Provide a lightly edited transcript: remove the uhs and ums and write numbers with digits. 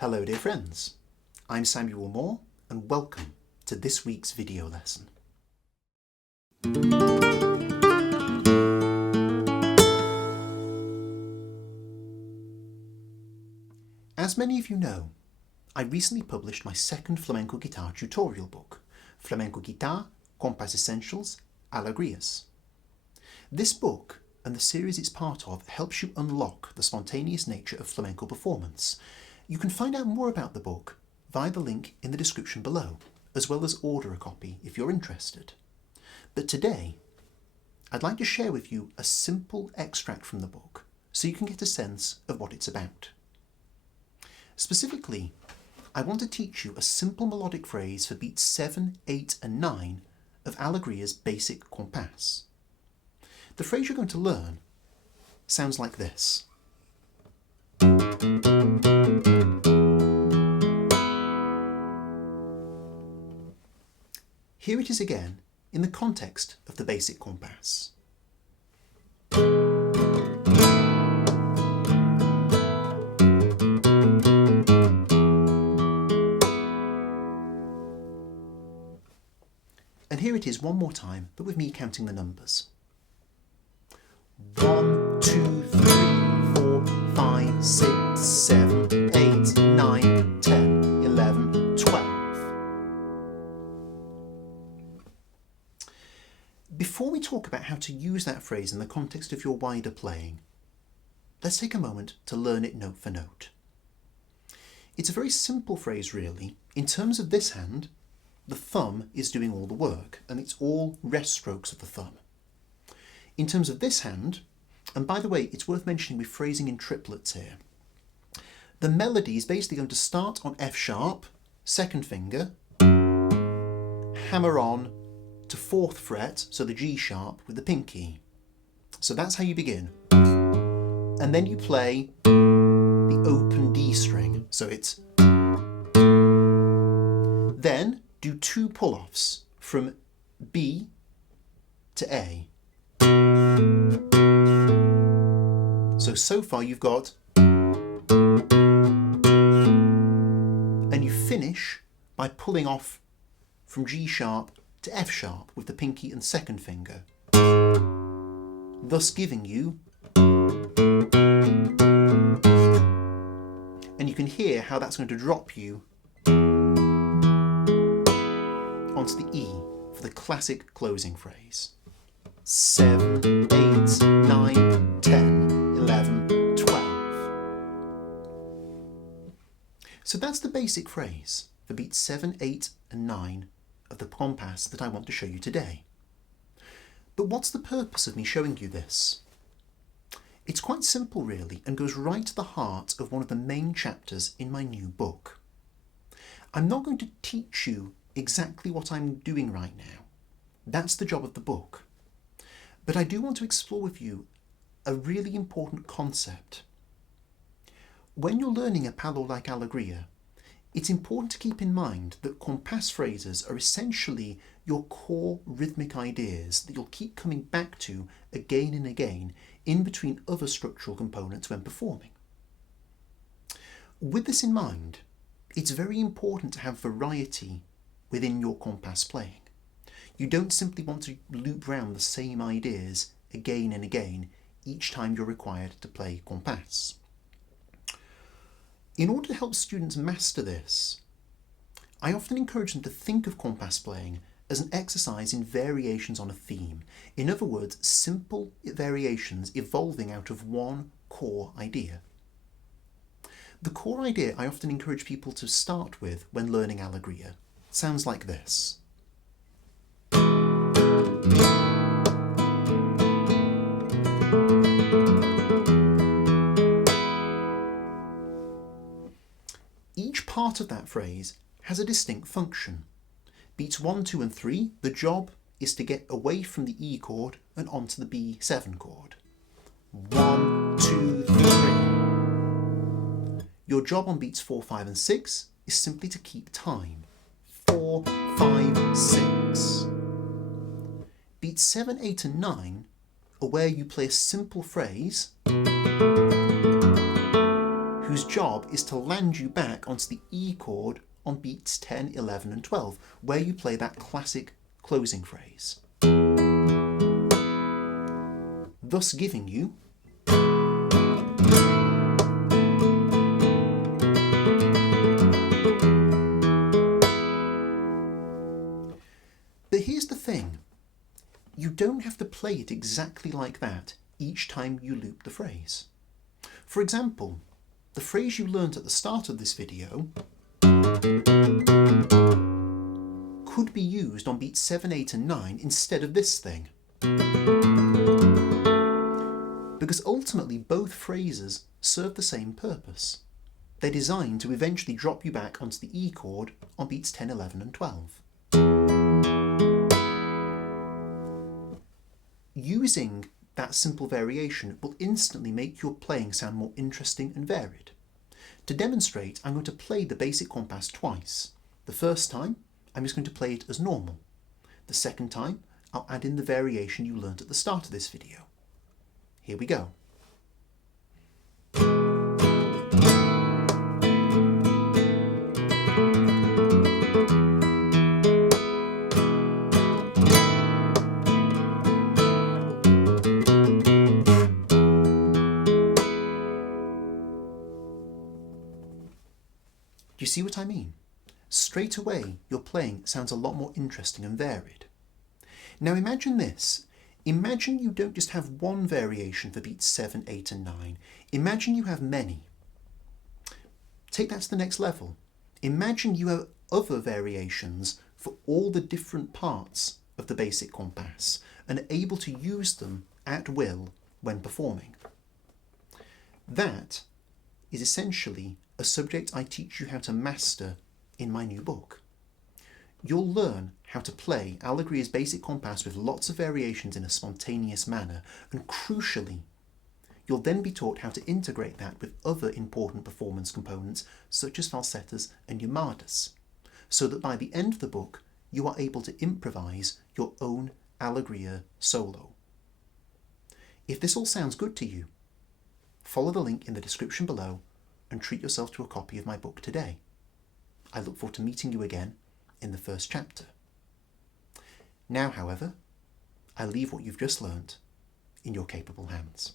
Hello dear friends, I'm Samuel Moore and welcome to this week's video lesson. As many of you know, I recently published my second flamenco guitar tutorial book, Flamenco Guitar, Compa Essentials, Alegrías. This book and the series it's part of helps you unlock the spontaneous nature of flamenco performance. You can find out more about the book via the link in the description below, as well as order a copy if you're interested. But today, I'd like to share with you a simple extract from the book so you can get a sense of what it's about. Specifically, I want to teach you a simple melodic phrase for beats 7, 8 and 9 of Alegrías' basic compass. The phrase you're going to learn sounds like this. Here it is again in the context of the basic compass. And here it is one more time, but with me counting the numbers. 1, 2, 3, 4, 5, 6, 7, 8, 9, 10, 11, 12. Before we talk about how to use that phrase in the context of your wider playing, let's take a moment to learn it note for note. It's a very simple phrase really. In terms of this hand, the thumb is doing all the work, and it's all rest strokes of the thumb. In terms of this hand, and by the way, it's worth mentioning with phrasing in triplets here, the melody is basically going to start on F sharp, second finger, hammer on to 4th fret, so the G sharp with the pinky. So that's how you begin. And then you play the open D string, so it's... Then do 2 pull-offs from B to A. So far you've got... And you finish by pulling off from G sharp to F sharp with the pinky and second finger, thus giving you... And you can hear how that's going to drop you onto the E for the classic closing phrase. 7, 8, 9, 10, 11, 12. So that's the basic phrase for beats 7, 8 and 9 of the compass that I want to show you today. But what's the purpose of me showing you this? It's quite simple really, and goes right to the heart of one of the main chapters in my new book. I'm not going to teach you exactly what I'm doing right now. That's the job of the book. But I do want to explore with you a really important concept. When you're learning a palo like Alegría, it's important to keep in mind that compass phrases are essentially your core rhythmic ideas that you'll keep coming back to again and again in between other structural components when performing. With this in mind, it's very important to have variety within your compass playing. You don't simply want to loop round the same ideas again and again each time you're required to play compass. In order to help students master this, I often encourage them to think of compass playing as an exercise in variations on a theme. In other words, simple variations evolving out of one core idea. The core idea I often encourage people to start with when learning Alegría sounds like this. Each part of that phrase has a distinct function. Beats 1, 2 and 3, the job is to get away from the E chord and onto the B7 chord. 1, 2, 3. Your job on beats 4, 5 and 6 is simply to keep time. 4, 5, 6. Beats 7, 8 and 9 are where you play a simple phrase whose whose job is to land you back onto the E chord on beats 10, 11 and 12, where you play that classic closing phrase. Thus giving you But here's the thing, you don't have to play it exactly like that each time you loop the phrase. For example, the phrase you learnt at the start of this video could be used on beats 7, 8 and 9 instead of this thing. Because ultimately both phrases serve the same purpose. They're designed to eventually drop you back onto the E chord on beats 10, 11 and 12. Using that simple variation will instantly make your playing sound more interesting and varied. To demonstrate, I'm going to play the basic Compas twice. The first time, I'm just going to play it as normal. The second time, I'll add in the variation you learnt at the start of this video. Here we go. Do you see what I mean? Straight away, your playing sounds a lot more interesting and varied. Now imagine this. Imagine you don't just have one variation for beats 7, 8 and 9. Imagine you have many. Take that to the next level. Imagine you have other variations for all the different parts of the basic Compas and are able to use them at will when performing. That is essentially a subject I teach you how to master in my new book. You'll learn how to play Alegrías basic Compas with lots of variations in a spontaneous manner, and crucially, you'll then be taught how to integrate that with other important performance components such as falsettas and llamadas, so that by the end of the book you are able to improvise your own Alegría solo. If this all sounds good to you, follow the link in the description below and treat yourself to a copy of my book today. I look forward to meeting you again in the first chapter. Now, however, I leave what you've just learnt in your capable hands.